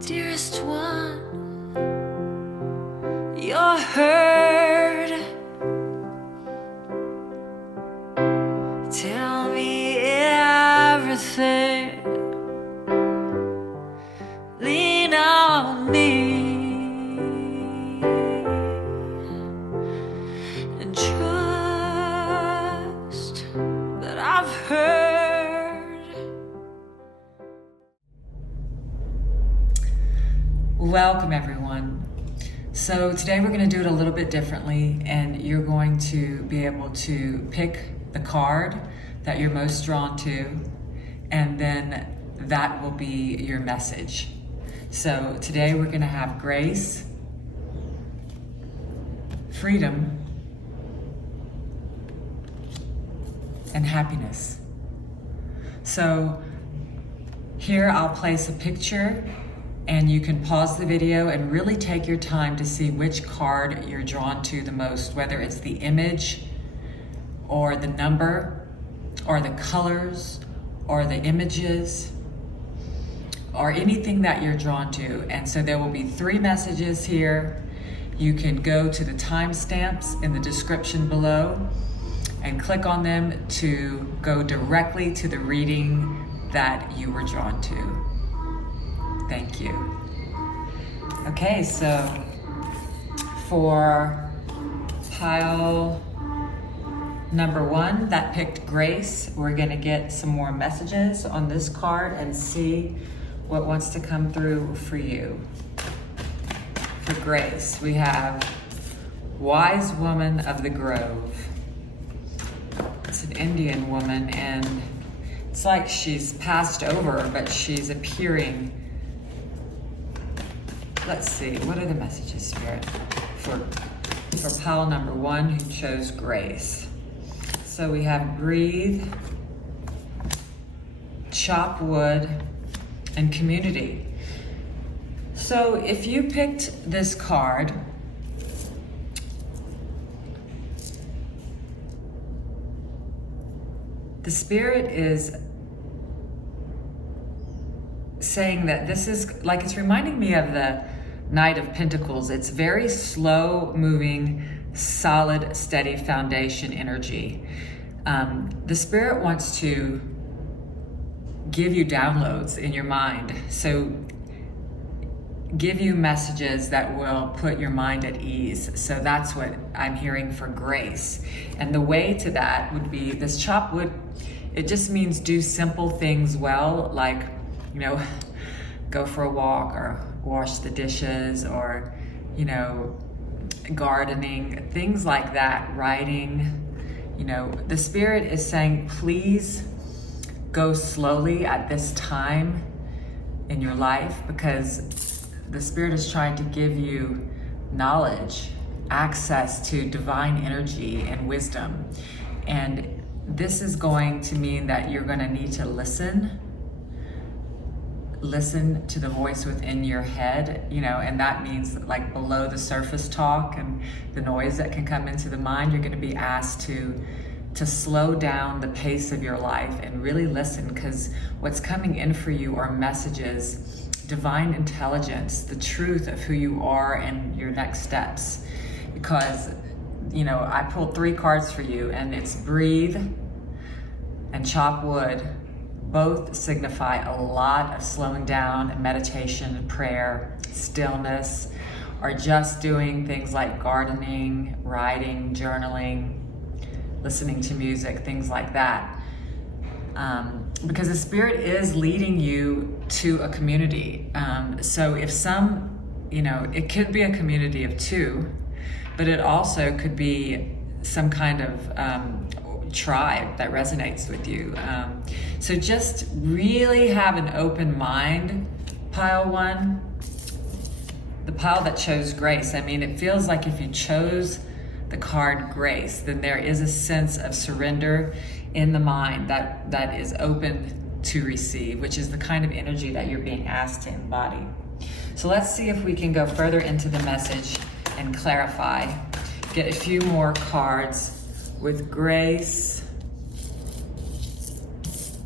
dearest one, you're heard. Tell me everything, lean on me, and trust that I've heard. Welcome everyone. So today we're going to do it a little bit differently, and you're going to be able to pick the card that you're most drawn to, and then that will be your message. So today we're going to have grace, freedom, and happiness. So here I'll place a picture, and you can pause the video and really take your time to see which card you're drawn to the most, whether it's the image or the number or the colors or the images or anything that you're drawn to. And so there will be 3 messages here. You can go to the timestamps in the description below and click on them to go directly to the reading that you were drawn to. Thank you. Okay, so for pile number 1 that picked Grace, we're gonna get some more messages on this card and see what wants to come through for you. For Grace, we have Wise Woman of the Grove. It's an Indian woman, and it's like she's passed over, but she's appearing. Let's see, what are the messages, Spirit, for pile number 1 who chose Grace? So we have breathe, chop wood, and community. So if you picked this card, the Spirit is saying that this is like, it's reminding me of the Knight of Pentacles. It's very slow moving, solid, steady foundation energy. The Spirit wants to give you downloads in your mind. So give you messages that will put your mind at ease. So that's what I'm hearing for Grace. And the way to that would be this chop wood. It just means do simple things well, like, you know, go for a walk or wash the dishes or, you know, gardening, things like that, writing. You know, the Spirit is saying, please go slowly at this time in your life, because the Spirit is trying to give you knowledge, access to divine energy and wisdom. And this is going to mean that you're going to need to listen to the voice within your head, you know, and that means like below the surface talk and the noise that can come into the mind. You're going to be asked to slow down the pace of your life and really listen, because what's coming in for you are messages, divine intelligence, the truth of who you are and your next steps. Because, you know, I pulled 3 cards for you, and it's breathe and chop wood. Both signify a lot of slowing down, meditation, prayer, stillness, or just doing things like gardening, writing, journaling, listening to music, things like that. Because the Spirit is leading you to a community. So if some, you know, it could be a community of 2, but it also could be some kind of tribe that resonates with you. So just really have an open mind, pile 1. The pile that chose Grace, I mean, it feels like if you chose the card Grace, then there is a sense of surrender in the mind that is open to receive, which is the kind of energy that you're being asked to embody. So let's see if we can go further into the message and clarify. Get a few more cards with Grace,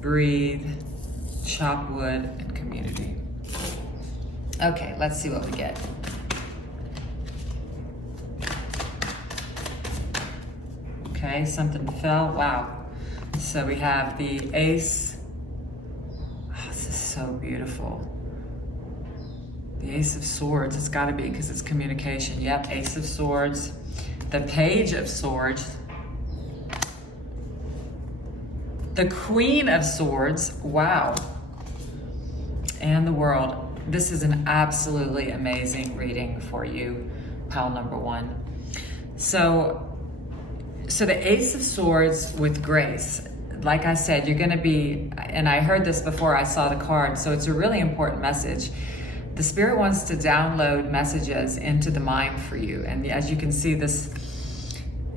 breathe, chop wood, and community. Okay, let's see what we get. Okay, something fell. Wow. So we have the Ace. Oh, this is so beautiful. The Ace of Swords. It's got to be because it's communication. Yep, Ace of Swords. The Page of Swords. The Queen of Swords. Wow. And the World. This is an absolutely amazing reading for you, pile number one. So the Ace of Swords with grace, like I said, you're gonna be, and I heard this before I saw the card, so it's a really important message. The Spirit wants to download messages into the mind for you. And as you can see, this,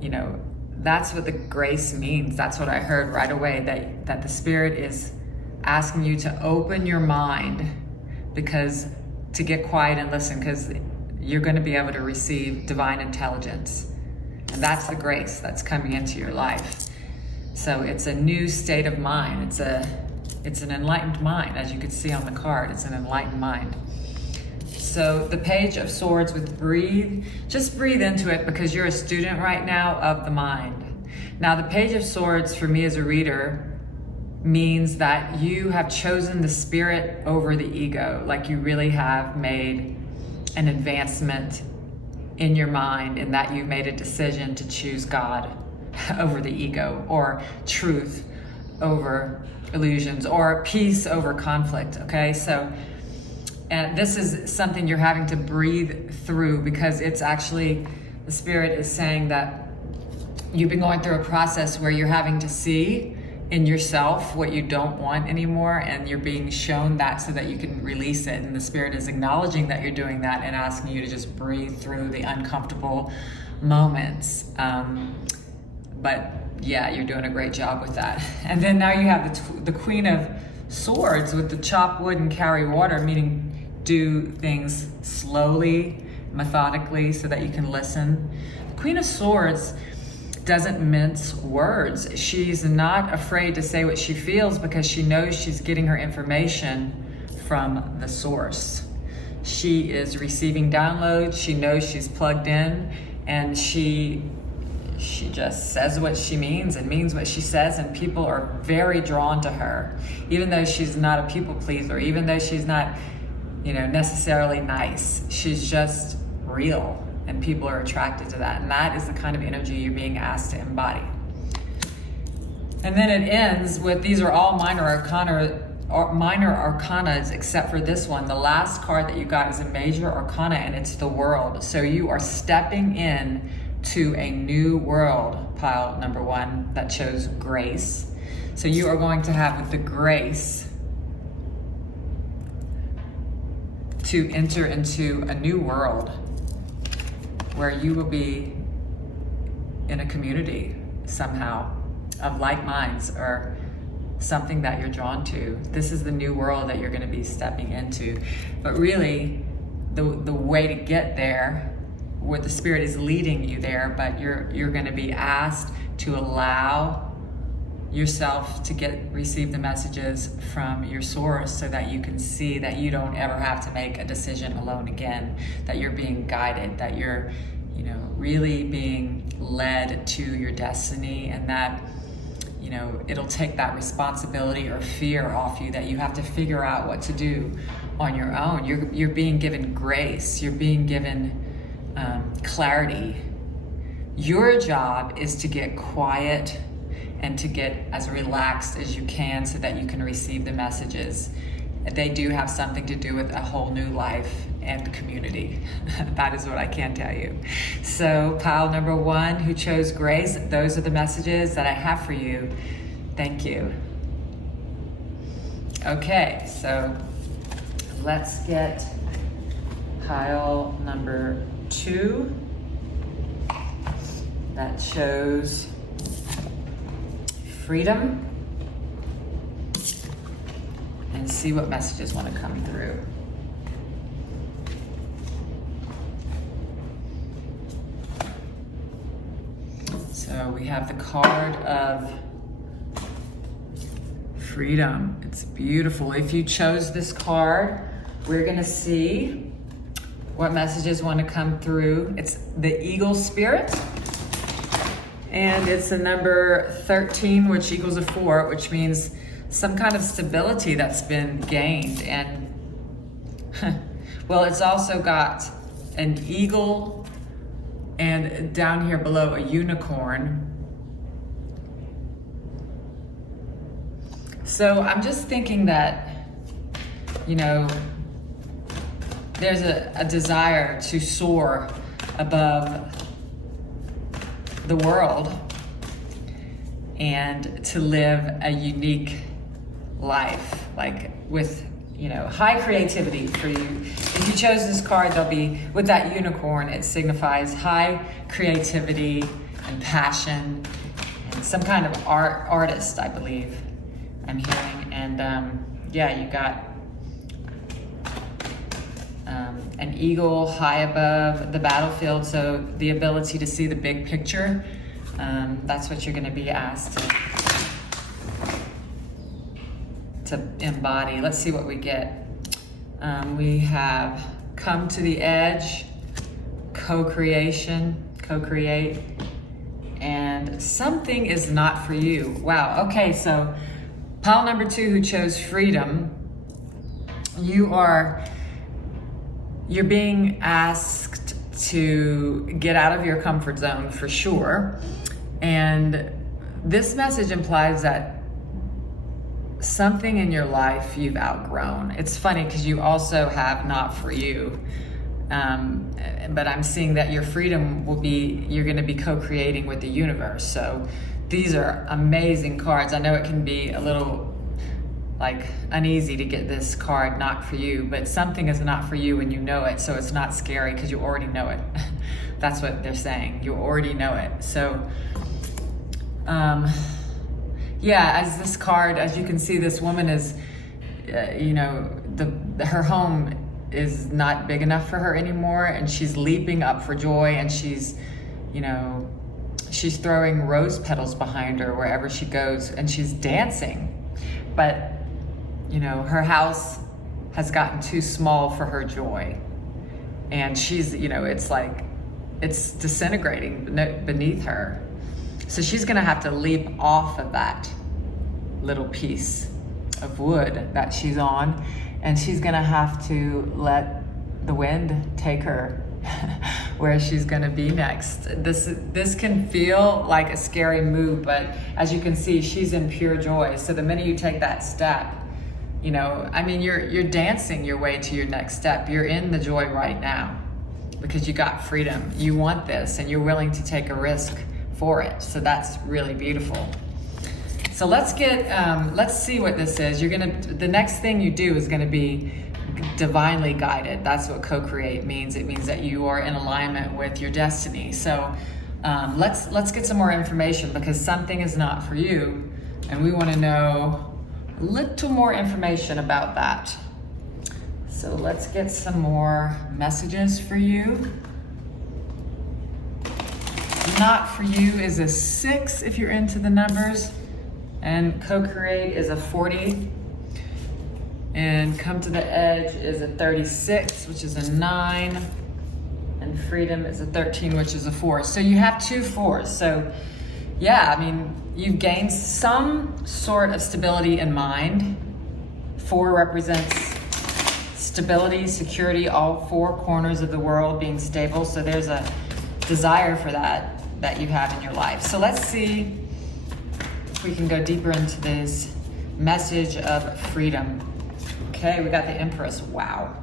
you know, that's what the grace means. That's what I heard right away, that the Spirit is asking you to open your mind, because to get quiet and listen, because you're going to be able to receive divine intelligence. And that's the grace that's coming into your life. So it's a new state of mind. It's an enlightened mind, as you can see on the card. It's an enlightened mind. So the Page of Swords with breathe, just breathe into it, because you're a student right now of the mind. Now the Page of Swords for me as a reader means that you have chosen the Spirit over the ego. Like you really have made an advancement in your mind, in that you've made a decision to choose God over the ego, or truth over illusions, or peace over conflict. Okay, so and this is something you're having to breathe through, because it's actually, the Spirit is saying that you've been going through a process where you're having to see in yourself what you don't want anymore, and you're being shown that so that you can release it. And the Spirit is acknowledging that you're doing that and asking you to just breathe through the uncomfortable moments. But yeah, you're doing a great job with that. And then now you have the Queen of Swords with the chop wood and carry water, meaning do things slowly, methodically, so that you can listen. The Queen of Swords doesn't mince words. She's not afraid to say what she feels, because she knows she's getting her information from the source. She is receiving downloads. She knows she's plugged in, and she just says what she means and means what she says, and people are very drawn to her, even though she's not a people pleaser, even though she's not, you know, necessarily nice. She's just real, and people are attracted to that. And that is the kind of energy you're being asked to embody. And then it ends with, these are all minor arcanas except for this one. The last card that you got is a major arcana, and it's the World. So you are stepping in to a new world, pile number one, that chose grace. So you are going to have the grace to enter into a new world, where you will be in a community somehow of like minds, or something that you're drawn to. This is the new world that you're going to be stepping into. But really, the way to get there, where the Spirit is leading you there, but you're going to be asked to allow yourself to receive the messages from your source, so that you can see that you don't ever have to make a decision alone again, that you're being guided, that you're, you know, really being led to your destiny, and that, you know, it'll take that responsibility or fear off you, that you have to figure out what to do on your own. You're being given grace. You're being given clarity. Your job is to get quiet and to get as relaxed as you can, so that you can receive the messages. They do have something to do with a whole new life and community. That is what I can tell you. So pile number one, who chose grace, those are the messages that I have for you. Thank you. Okay, so let's get pile number two. That shows freedom, and see what messages want to come through. So we have the card of freedom. It's beautiful. If you chose this card, we're gonna see what messages want to come through. It's the Eagle Spirit, and it's a number 13, which equals a 4, which means some kind of stability that's been gained. And well, it's also got an eagle, and down here below a unicorn. So I'm just thinking that, you know, there's a desire to soar above the world and to live a unique life, like with, you know, high creativity for you. If you chose this card, there'll be, with that unicorn, it signifies high creativity and passion and some kind of artist, I believe I'm hearing. And yeah, you got an eagle high above the battlefield, so the ability to see the big picture. That's what you're going to be asked to embody. Let's see what we get. We have come to the edge, co-creation, co-create, and something is not for you. Wow, okay, so pile number 2 who chose freedom, you're being asked to get out of your comfort zone for sure. And this message implies that something in your life you've outgrown. It's funny because you also have not for you. But I'm seeing that your freedom will be, you're going to be co-creating with the universe. So these are amazing cards. I know it can be a little like uneasy to get this card not for you, but something is not for you and you know it, so it's not scary because you already know it. That's what they're saying. You already know it. So yeah, as this card, as you can see, this woman is you know, her home is not big enough for her anymore, and she's leaping up for joy, and she's, you know, she's throwing rose petals behind her wherever she goes, and she's dancing. But you know, her house has gotten too small for her joy. And she's, you know, it's like, it's disintegrating beneath her. So she's gonna have to leap off of that little piece of wood that she's on, and she's gonna have to let the wind take her where she's gonna be next. This can feel like a scary move, but as you can see, she's in pure joy. So the minute you take that step, you know, I mean, you're dancing your way to your next step. You're in the joy right now because you got freedom. You want this, and you're willing to take a risk for it. So that's really beautiful. So let's see what this is. The next thing you do is gonna be divinely guided. That's what co-create means. It means that you are in alignment with your destiny. So let's get some more information, because something is not for you, and we want to know a little more information about that. So let's get some more messages for you. Not for you is a 6 if you're into the numbers, and co-create is a 40, and come to the edge is a 36, which is a 9, and freedom is a 13, which is a 4. So you have 2 4s. So yeah, I mean, you've gained some sort of stability in mind. 4 represents stability, security, all 4 corners of the world being stable. So there's a desire for that you have in your life. So let's see if we can go deeper into this message of freedom. Okay, we got the Empress. Wow.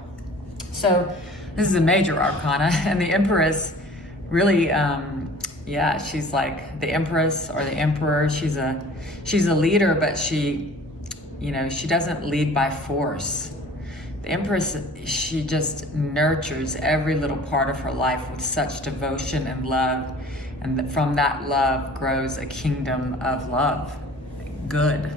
So this is a major arcana, and the Empress really, yeah, she's like the Empress or the Emperor. She's a leader, but she, you know, she doesn't lead by force. The Empress, she just nurtures every little part of her life with such devotion and love, and from that love grows a kingdom of love, good.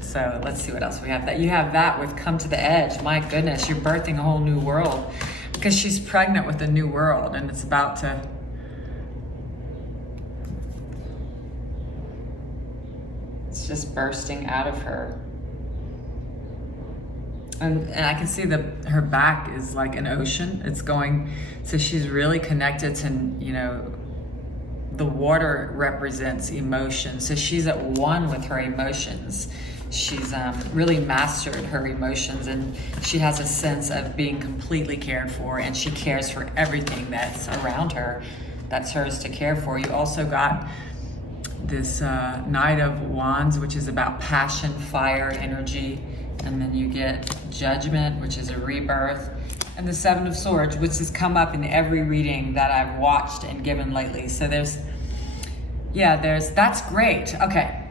So let's see what else we have. That you have that with come to the edge. My goodness, you're birthing a whole new world, because she's pregnant with a new world, and it's about to, it's just bursting out of her. And I can see her back is like an ocean. It's going, so she's really connected to, you know, the water represents emotion. So she's at one with her emotions. She's really mastered her emotions, and she has a sense of being completely cared for, and she cares for everything that's around her that's hers to care for. You also got this Knight of Wands, which is about passion, fire, energy. And then you get Judgment, which is a rebirth. And the Seven of Swords, which has come up in every reading that I've watched and given lately. So that's great. Okay.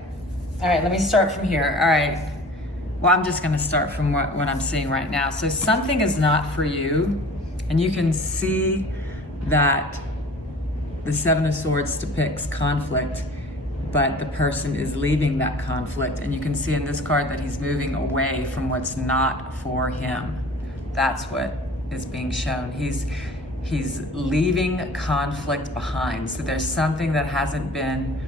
All right, let me start from here. All right. Well, I'm just gonna start from what I'm seeing right now. So something is not for you, and you can see that the Seven of Swords depicts conflict, but the person is leaving that conflict. And you can see in this card that he's moving away from what's not for him. That's what is being shown. He's leaving conflict behind. So there's something that hasn't been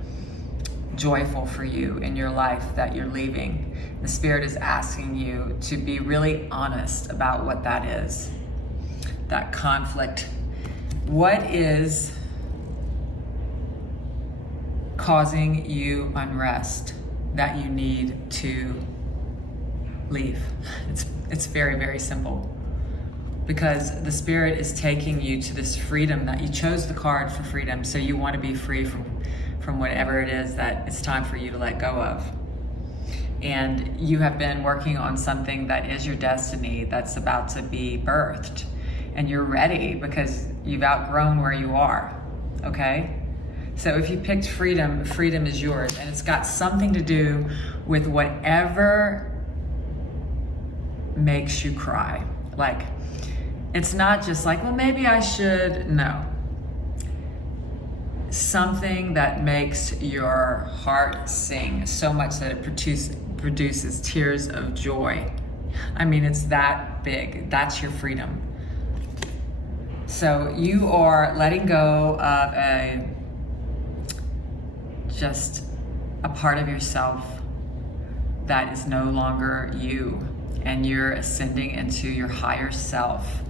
joyful for you in your life that you're leaving. The Spirit is asking you to be really honest about what that is, that conflict. What is causing you unrest that you need to leave? It's very, very simple, because the Spirit is taking you to this freedom that you chose the card for freedom. So you want to be free from whatever it is that it's time for you to let go of. And you have been working on something that is your destiny that's about to be birthed, and you're ready because you've outgrown where you are. Okay? So if you picked freedom, freedom is yours, and it's got something to do with whatever makes you cry. Like, it's not just like, well, maybe I should. No. Something that makes your heart sing so much that it produces tears of joy. I mean, it's that big. That's your freedom. So you are letting go of just a part of yourself that is no longer you, and you're ascending into your higher self,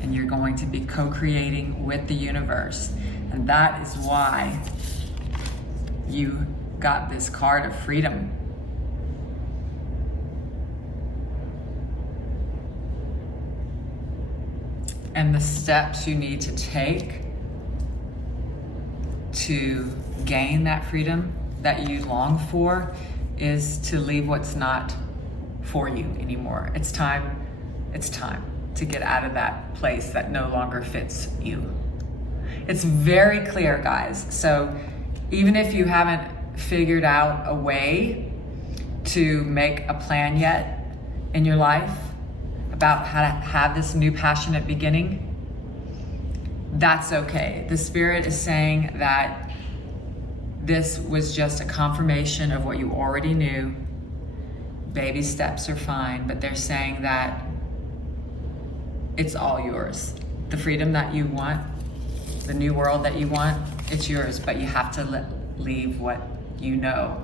and you're going to be co-creating with the universe. And that is why you got this card of freedom. And the steps you need to take to gain that freedom that you long for is to leave what's not for you anymore. It's time to get out of that place that no longer fits you. It's very clear, guys. So even if you haven't figured out a way to make a plan yet in your life about how to have this new passionate beginning, that's okay. The Spirit is saying that this was just a confirmation of what you already knew. Baby steps are fine, but they're saying that it's all yours. The freedom that you want, the new world that you want, it's yours, but you have to leave what you know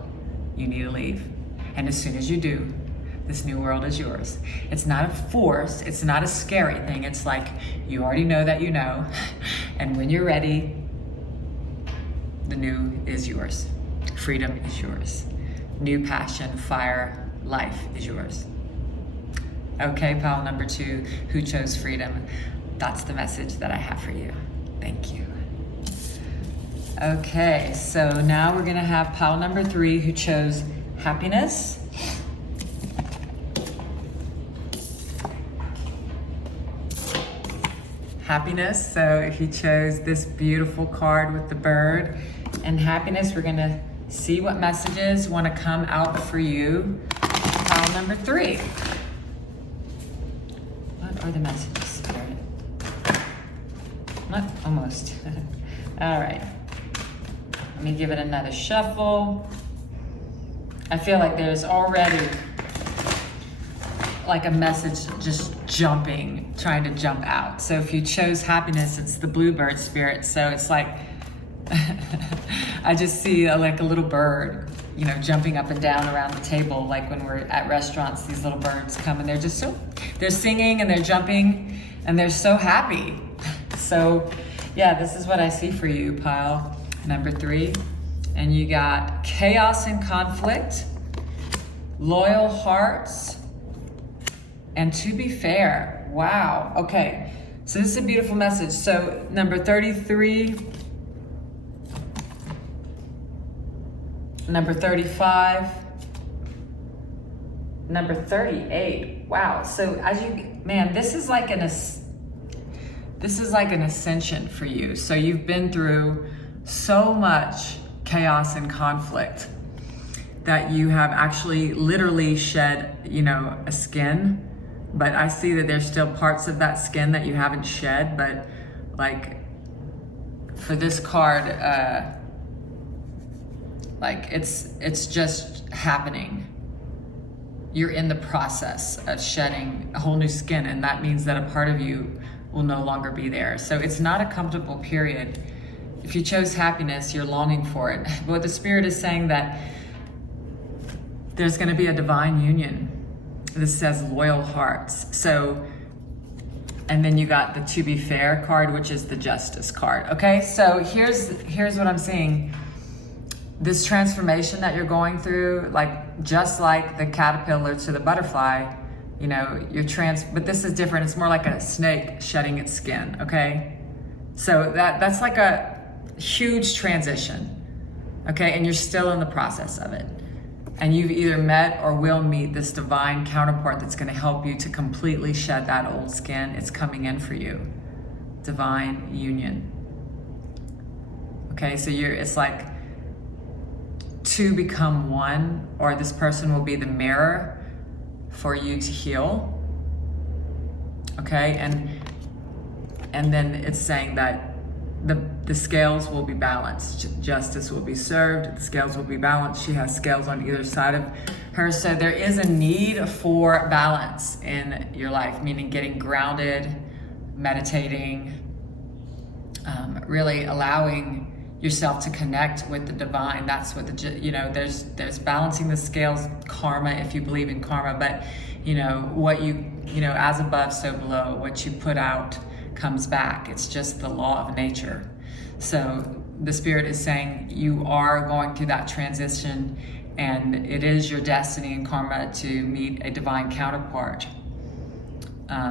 you need to leave. And as soon as you do, this new world is yours. It's not a force, it's not a scary thing. It's like, you already know that you know, and when you're ready, the new is yours. Freedom is yours. New passion, fire, life is yours. Okay, pile number 2, who chose freedom? That's the message that I have for you. Thank you. Okay, so now we're gonna have pile number 3, who chose happiness. Happiness, so he chose this beautiful card with the bird. And happiness, we're gonna see what messages wanna come out for you. Pile number 3. What are the messages, Spirit? Not almost. All right. Let me give it another shuffle. I feel like there's already like a message just jumping, trying to jump out. So if you chose happiness, it's the bluebird spirit. So it's like, I just see like a little bird, you know, jumping up and down around the table. Like when we're at restaurants, these little birds come and they're just so they're singing and they're jumping and they're so happy. So yeah, this is what I see for you, pile number 3. And you got chaos and conflict, loyal hearts, and to be fair. Wow. Okay. So this is a beautiful message. So number 33, number 35, number 38. Wow. So as you, man, this is like an ascension for you. So you've been through so much chaos and conflict that you have actually literally shed, a skin. But I see that there's still parts of that skin that you haven't shed. But like for this card, like it's just happening. You're in the process of shedding a whole new skin, and that means that a part of you will no longer be there. So it's not a comfortable period. If you chose happiness, you're longing for it. But the Spirit is saying that there's going to be a divine union. This says loyal hearts. So, and then you got the to be fair card, which is the justice card. Okay, so here's what I'm seeing. This transformation that you're going through, like just like the caterpillar to the butterfly, but this is different. It's more like a snake shedding its skin. Okay, so that's like a huge transition. Okay, and you're still in the process of it. And you've either met or will meet this divine counterpart that's going to help you to completely shed that old skin. It's coming in for you. Divine union. Okay, so it's like to become one, or this person will be the mirror for you to heal. Okay, and then it's saying that the scales will be balanced. Justice will be served. The scales will be balanced. She has scales on either side of her. So there is a need for balance in your life, meaning getting grounded, meditating, really allowing yourself to connect with the divine. That's what there's balancing the scales, karma, if you believe in karma, but what you as above, so below. What you put out comes back. It's just the law of nature. So the Spirit is saying you are going through that transition, and it is your destiny and karma to meet a divine counterpart,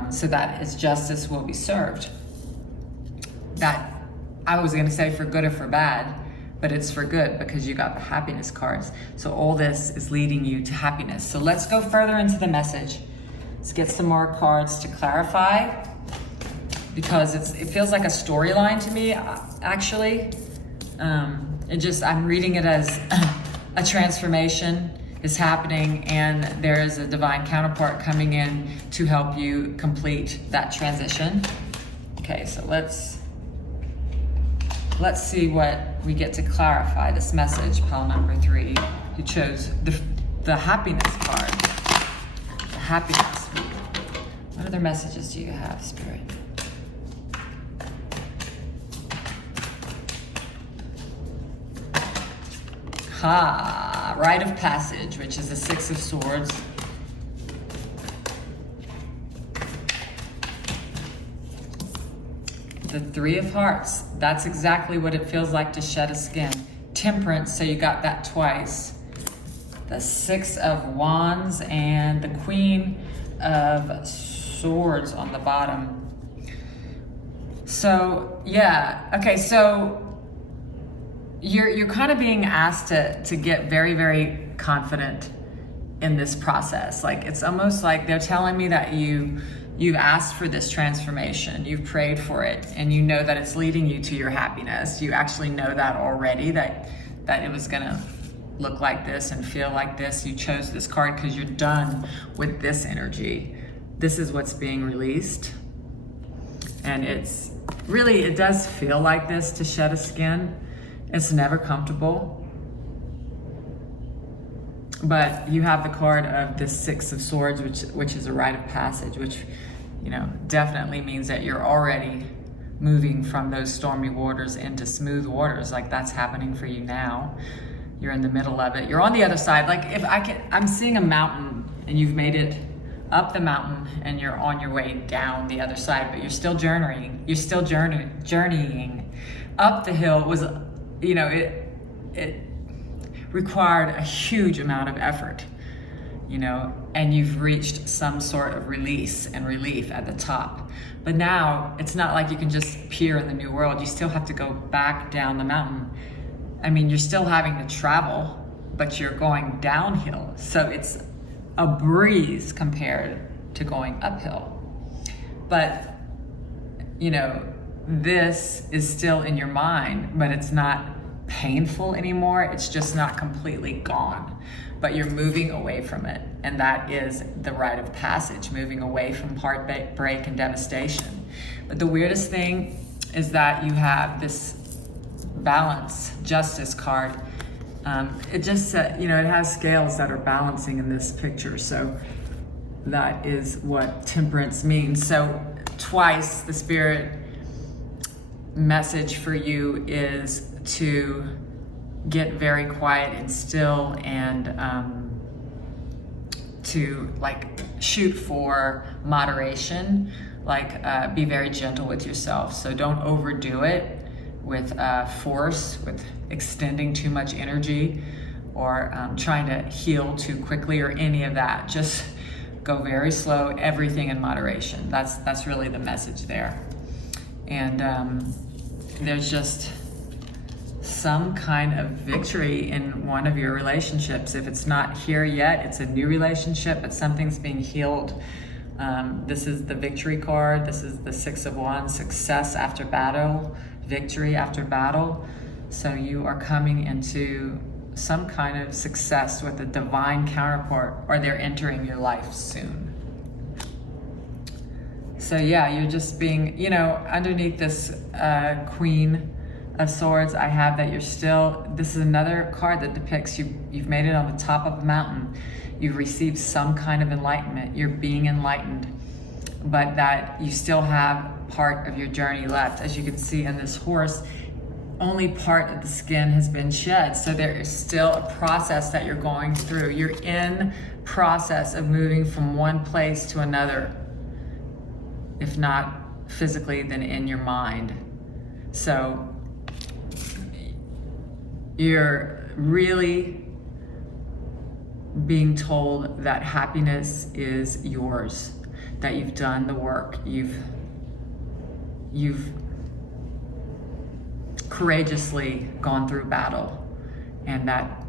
so that its justice will be served. That I was going to say for good or for bad, but it's for good because you got the happiness cards. So all this is leading you to happiness. So let's go further into the message. Let's get some more cards to clarify, because it feels like a storyline to me, actually. I'm reading it as a transformation is happening, and there is a divine counterpart coming in to help you complete that transition. Okay, so let's see what we get to clarify this message, pile number 3. You chose the happiness card. The happiness. What other messages do you have, Spirit? Rite of passage, which is the 6 of Swords. The 3 of Hearts. That's exactly what it feels like to shed a skin. Temperance, so you got that twice. The 6 of Wands and the Queen of Swords on the bottom. So, yeah. Okay, so you're kind of being asked to get very, very confident in this process. Like, it's almost like they're telling me that you've asked for this transformation, you've prayed for it, and you know that it's leading you to your happiness. You actually know that already, that it was gonna look like this and feel like this. You chose this card because you're done with this energy. This is what's being released. And it does feel like this to shed a skin. It's never comfortable. But you have the card of the 6 of Swords, which is a rite of passage, which, definitely means that you're already moving from those stormy waters into smooth waters. Like, that's happening for you now. You're in the middle of it. You're on the other side. Like, I'm seeing a mountain and you've made it up the mountain and you're on your way down the other side, but you're still journeying. You're still journeying. Up the hill was, you know, it required a huge amount of effort, you know, and you've reached some sort of release and relief at the top. But now it's not like you can just appear in the new world. You still have to go back down the mountain. I mean, you're still having to travel, but you're going downhill. So it's a breeze compared to going uphill. But, you know, this is still in your mind, but it's not painful anymore. It's just not completely gone, but you're moving away from it. And that is the rite of passage, moving away from heartbreak and devastation. But the weirdest thing is that you have this balance, justice card. It just, you know, it has scales that are balancing in this picture. So that is what temperance means. So twice the spirit message for you is to get very quiet and still, and to like shoot for moderation, like be very gentle with yourself. So don't overdo it with force, with extending too much energy, or trying to heal too quickly, or any of that. Just go very slow, everything in moderation. That's really the message there. And there's just some kind of victory in one of your relationships. If it's not here yet, it's a new relationship, but something's being healed. This is the victory card. This is the 6 of Wands, success after battle, victory after battle. So you are coming into some kind of success with a divine counterpart, or they're entering your life soon. So yeah, you're just being, you know, underneath this Queen of Swords, I have that you're still, this is another card that depicts you've made it on the top of a mountain. You've received some kind of enlightenment. You're being enlightened, but that you still have part of your journey left. As you can see in this horse, only part of the skin has been shed. So there is still a process that you're going through. You're in process of moving from one place to another, if not physically, then in your mind. So you're really being told that happiness is yours, that you've done the work, you've courageously gone through battle, and that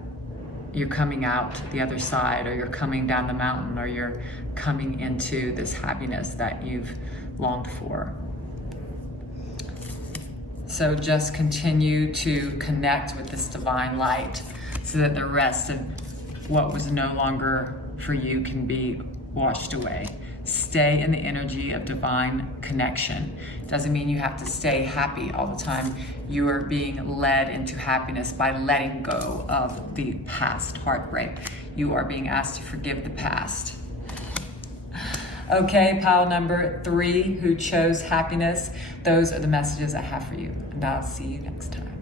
you're coming out the other side, or you're coming down the mountain, or you're coming into this happiness that you've longed for. So just continue to connect with this divine light so that the rest of what was no longer for you can be washed away. Stay in the energy of divine connection. Doesn't mean you have to stay happy all the time. You are being led into happiness by letting go of the past heartbreak. You are being asked to forgive the past. Okay, pile number 3, who chose happiness. Those are the messages I have for you, and I'll see you next time.